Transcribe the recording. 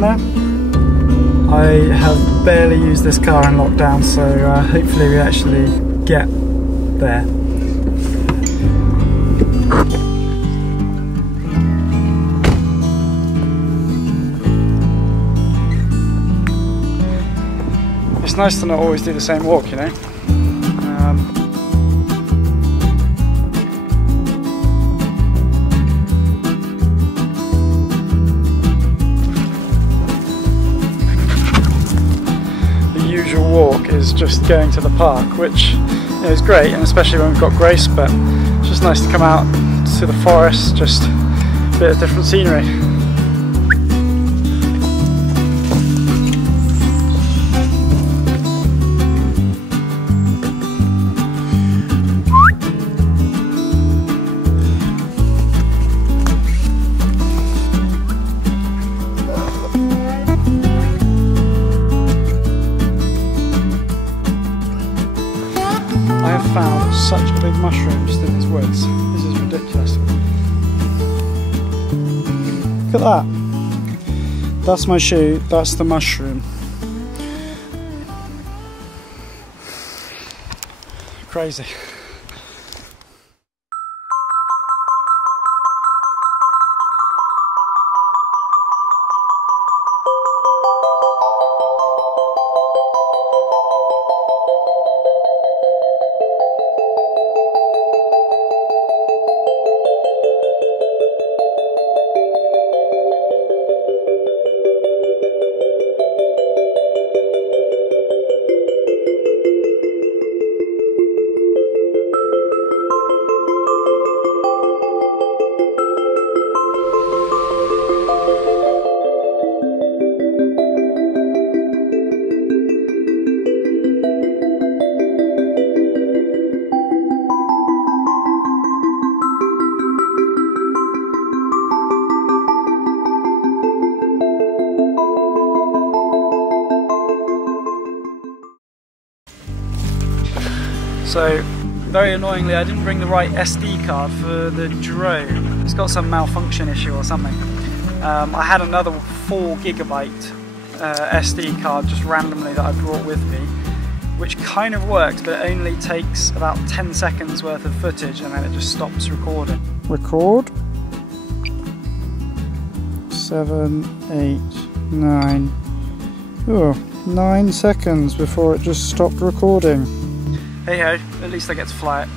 down there. I have barely used this car in lockdown, so hopefully we actually get there. It's nice to not always do the same walk, you know. The usual walk is just going to the park, which is great, and especially when we've got Grace, but it's just nice to come out to the forest, just a bit of different scenery. I have found such a big mushroom just in these woods. This is ridiculous. Look at that. That's my shoe, that's the mushroom. Crazy. So, very annoyingly, I didn't bring the right SD card for the drone. It's got some malfunction issue or something. I had another 4 GB SD card just randomly that I brought with me, which kind of works, but it only takes about 10 seconds worth of footage and then it just stops recording. Record. 7, 8, 9. Oh, 9 seconds before it just stopped recording. Hey ho, at least I get to fly it.